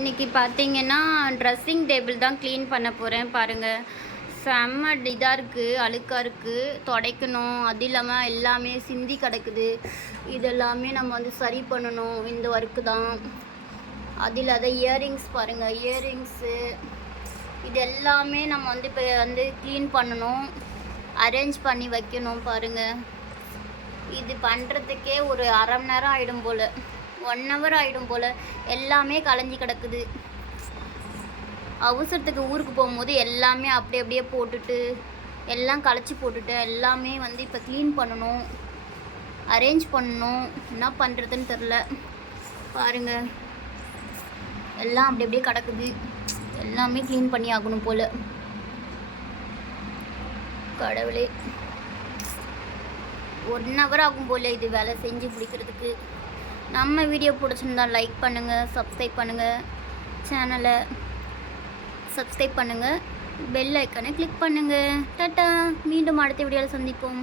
இன்றைக்கி பார்த்தீங்கன்னா dressing table தான் க்ளீன் பண்ண போகிறேன் பாருங்கள். செம்ம இதாக இருக்குது, அழுக்காக இருக்குது, துடைக்கணும். அது இல்லாமல் எல்லாமே சிந்தி கிடக்குது. இதெல்லாமே நம்ம வந்து சரி பண்ணணும். இந்த ஒர்க்கு தான். அது இல்லாத இயரிங்ஸ் பாருங்கள், இயரிங்ஸு இது எல்லாமே நம்ம வந்து இப்போ வந்து க்ளீன் பண்ணணும், அரேஞ்ச் பண்ணி வைக்கணும் பாருங்கள். இது பண்ணுறதுக்கே ஒரு அரை மணி நேரம் ஆகிடும் போல், 1 ஹவர் ஆகிடும் போல். எல்லாமே கலைஞ்சி கிடக்குது. அவசரத்துக்கு ஊருக்கு போகும்போது எல்லாமே அப்படியே போட்டுட்டு எல்லாம் களைச்சி போட்டுட்டு எல்லாமே வந்து இப்போ க்ளீன் பண்ணணும், அரேஞ்ச் பண்ணணும். என்ன பண்ணுறதுன்னு தெரில பாருங்கள். எல்லாம் அப்படியே கிடக்குது. எல்லாமே க்ளீன் பண்ணி ஆகணும் போல். கடவுளே, 1 ஹவர் ஆகும் போல் இது வேலை செஞ்சு பிடிக்கிறதுக்கு. நம்ம வீடியோ பிடிச்சிருந்தா லைக் பண்ணுங்கள், சப்ஸ்கிரைப் பண்ணுங்கள், சேனலை சப்ஸ்கிரைப் பண்ணுங்கள், பெல் ஐக்கானை கிளிக் பண்ணுங்கள். டாட்டா, மீண்டும் அடுத்த வீடியோவில் சந்திப்போம்.